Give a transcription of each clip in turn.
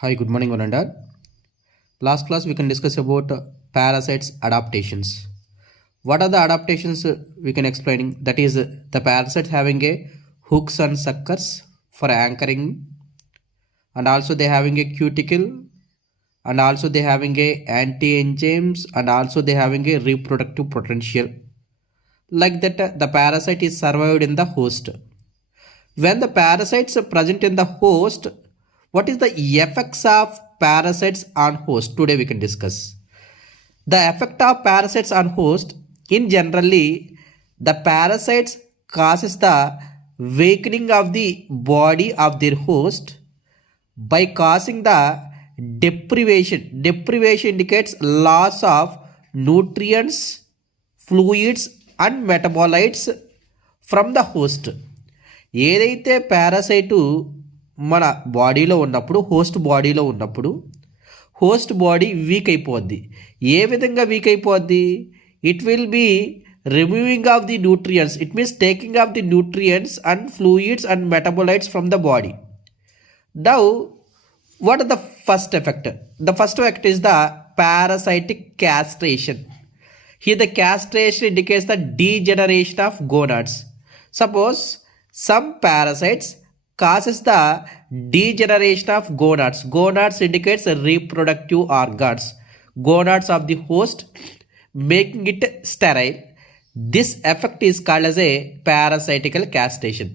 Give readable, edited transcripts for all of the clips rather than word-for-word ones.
Hi, good morning, one and all. Last class we can discuss about parasites adaptations. What are the adaptations we can explaining? That is the parasites having a hooks and suckers for anchoring, and also they having a cuticle, and also they having a anti-enzymes, and also they having a reproductive potential. Like that, the parasite is survived in the host. When the parasites are present in the host, what is the effects of parasites on host? Today we can discuss. The effect of parasites on host, in generally, the parasites causes the weakening of the body of their host by causing the deprivation. Deprivation indicates loss of nutrients, fluids and metabolites from the host. ఏదైతే పారాసైటు మన బాడీలో ఉన్నప్పుడు host body weak అయిపోద్ది. ఏ విధంగా weak అయిపోద్ది? It will be removing of the nutrients. It means taking of the nutrients and fluids and metabolites from the body. Now what is the first effect? The first effect is the parasitic castration. Here the castration indicates the degeneration of gonads. Suppose some parasites causes the degeneration of gonads. Gonads indicates reproductive organs. Gonads of the host, making it sterile. This effect is called as a parasitical castration.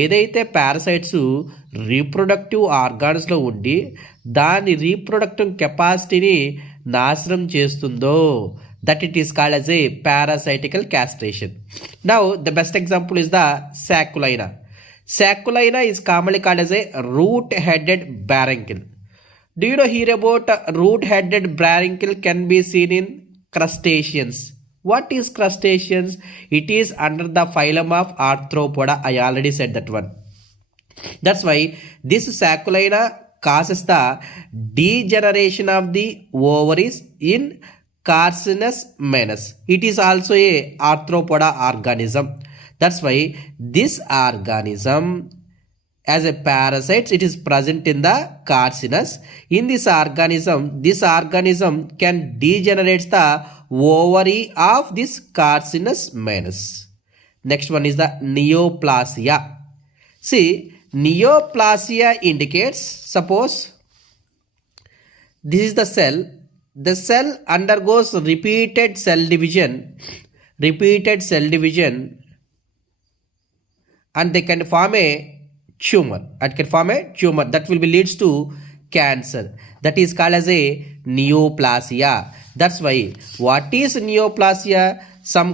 ఏదైతే parasites reproductive ఆర్గాన్స్లో ఉండి దాని reproductive కెపాసిటీని నాశనం చేస్తుందో that it is called as a parasitical castration. Now the best example is the Saculina. Saculina is commonly called as a root-headed barnacle. Do you know hear about root-headed barnacle can be seen in crustaceans? What is crustaceans? It is under the phylum of Arthropoda. I already said that one. That's why this Saculina causes the degeneration of the ovaries in Carcinus manus. It is also a arthropoda organism. That's why this organism as a parasite, it is present in the carcinus. In this organism can degenerate the ovary of this carcinus manus. Next one is the neoplasia. See, neoplasia indicates, suppose this is the cell. The cell undergoes repeated cell division, and they can form a tumor. That will be leads to cancer. That is called as a neoplasia. That's why what is neoplasia? Some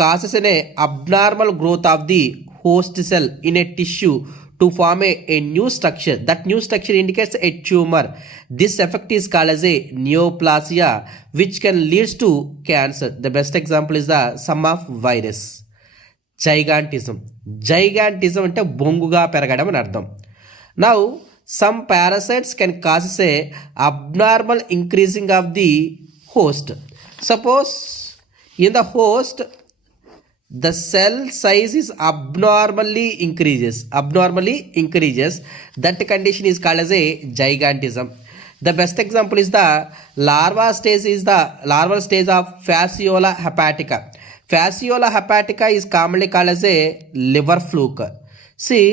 causes an abnormal growth of the host cell in a tissue to form a new structure. That new structure indicates a tumor. This effect is called as a neoplasia, which can lead to cancer. The best example is the sum of virus. Gigantism అంటే బొంగుగా పెరగడం అని అర్థం. Now some parasites can cause a abnormal increasing of the host. Suppose in the host the cell size is abnormally increases. That condition is called as a gigantism. The best example is the larval stage of Fasciola hepatica. Fasciola hepatica is commonly called as a liver fluke. See,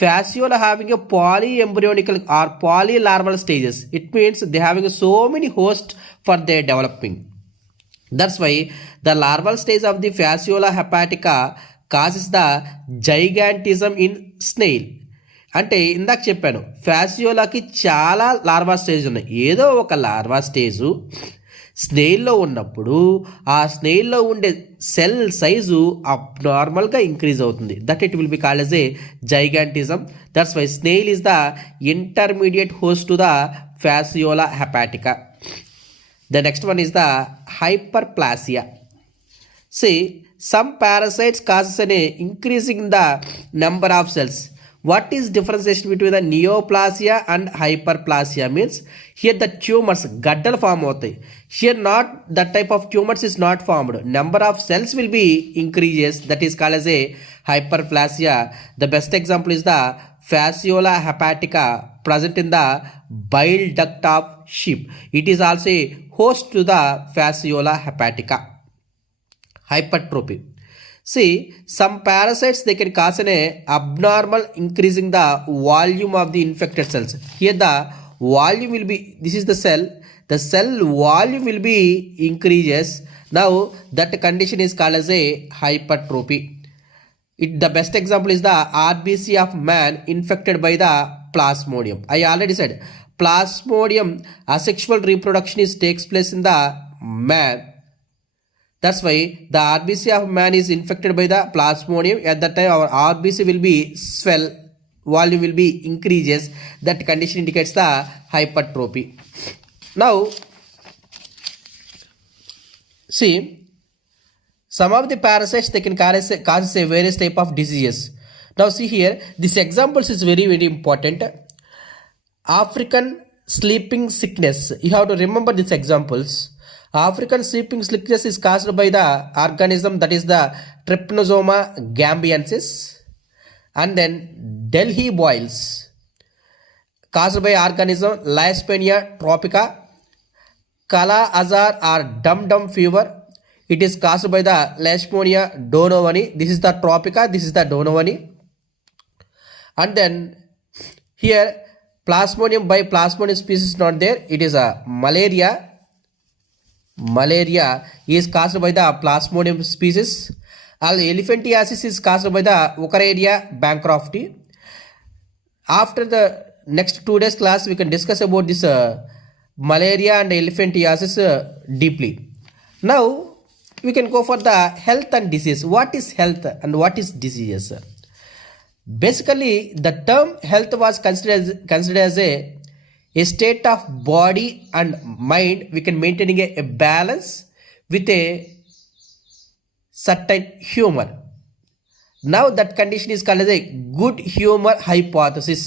Fasciola having a polyembryonical or polylarval stages. It means they having so many hosts for their developing. That's why the larval stage of the Fasciola hepatica causes the gigantism in snail. అంటే ఇందాక చెప్పాను ఫ్యాసియోలాకి చాలా larva stage ఉన్నాయి. ఏదో ఒక larva stage స్నేయిల్లో ఉన్నప్పుడు ఆ స్నేయిల్లో ఉండే సెల్ సైజు అబ్నార్మల్గా ఇంక్రీజ్ అవుతుంది. That it will be called as a gigantism. That's why snail is the intermediate host to the Fasciola hepatica. The next one is the hyperplasia. See, some parasites causes an increasing the number of cells. What is differentiation between the neoplasia and hyperplasia means here the tumors gaddal form అవుతాయి. Here not that type of tumors is not formed. Number of cells will be increases. That is called as a hyperplasia. The best example is the Fasciola hepatica present in the bile duct of sheep. It is also a host to the Fasciola hepatica. Hypertrophy. See, some parasites they can cause an abnormal increasing the volume of the infected cells. Here the volume will be, this is the cell volume will be increases. Now that condition is called as a hypertrophy. The best example is the RBC of man infected by the plasmodium. I already said plasmodium asexual reproduction takes place in the man. That's why the RBC of man is infected by the plasmodium. At that time, our RBC will be swell, volume will be increases. That condition indicates the hypertrophy. Now, see, some of the parasites they can cause a various type of diseases. Now, see here, this examples is very important. African sleeping sickness. You have to remember these examples. African sleeping sickness is caused by the organism that is the Trypanosoma gambiensis, and then Delhi boils caused by organism Leishmania tropica, Kala Azar or dum fever. It is caused by the Leishmania donovani. This is the tropica, this is the donovani. And then here Plasmodium by Plasmodium species not there. It is a malaria. Malaria is caused by the Plasmodium species. Elephantiasis is caused by the Wuchereria bancrofti. After the next 2 days class, we can discuss about this malaria and elephantiasis deeply. Now, we can go for the health and disease. What is health and what is diseases? Basically, the term health was considered as a state of body and mind we can maintaining a balance with a certain humor. Now that condition is called as a good humor hypothesis.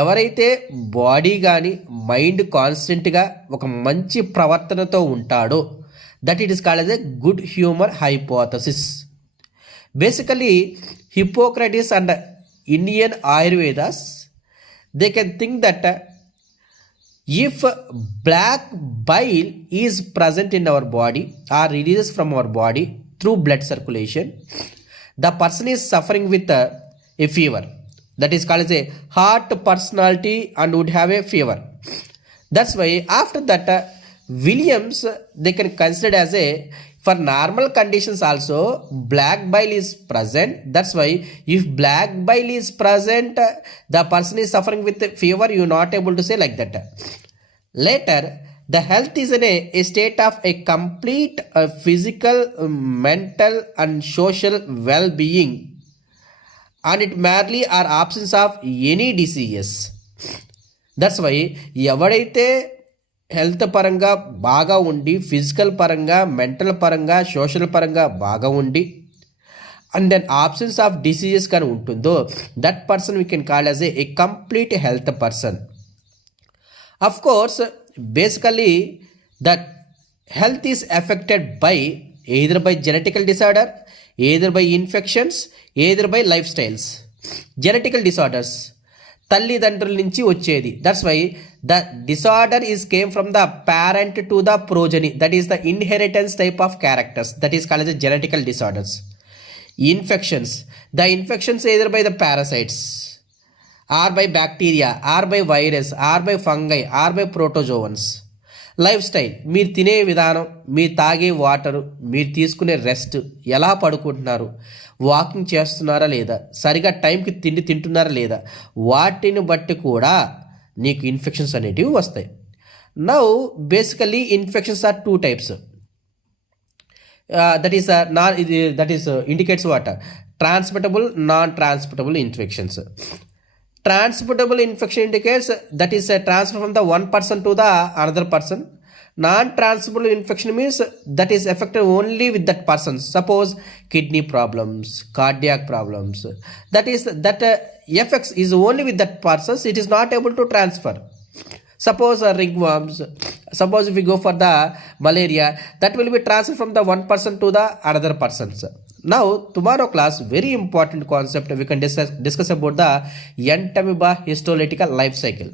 ఎవరైతే body కానీ mind కాన్స్టెంట్గా ఒక మంచి ప్రవర్తనతో ఉంటాడో that it is called as a good humour hypothesis. Basically Hippocrates and Indian Ayurvedas they can think that if black bile is present in our body or releases from our body through blood circulation, the person is suffering with a fever. That is called as a heart personality and would have a fever. That's why after that Williams they can consider as a for normal conditions also black bile is present. That's why if black bile is present the person is suffering with fever, you are not able to say like that. Later the health is in a state of a complete physical, mental and social well-being, and it merely are absence of any diseases. That's why ఎవరైతే health పరంగా బాగా ఉండి physical పరంగా mental పరంగా social పరంగా బాగా ఉండి and then absence of diseases కానీ ఉంటుందో that person we can call as a complete health person. Of course, basically that health is affected by either by genetical disorder, either by infections, either by lifestyles. Genetical disorders తల్లిదండ్రుల నుంచి వచ్చేది. That's why the disorder is came from the parent to the progeny. That is the inheritance type of characters. That is called as genetical disorders. Infections, the infections either by the parasites or by bacteria or by virus or by fungi or by protozoans. Life style, మీరు తినే విధానం, మీరు తాగే water, మీరు తీసుకునే rest, ఎలా పడుకుంటున్నారు, walking చేస్తున్నారా లేదా, సరిగా టైంకి తిండి తింటున్నారా లేదా, వాటిని బట్టి కూడా నీకు ఇన్ఫెక్షన్స్ అనేటివి వస్తాయి. Now basically infections are 2 types. that is indicates what? Transmittable, non-transmittable infections. Transmittable infection indicates that is a transfer from the one person to the another person. Non-transmittable infection means that is affected only with that person. Suppose kidney problems, cardiac problems. That affects is only with that person. It is not able to transfer. Suppose ringworms. Suppose if we go for the malaria, that will be transferred from the one person to the another persons. Now, tomorrow class, very important concept we can discuss about the entamoeba histolytical life cycle.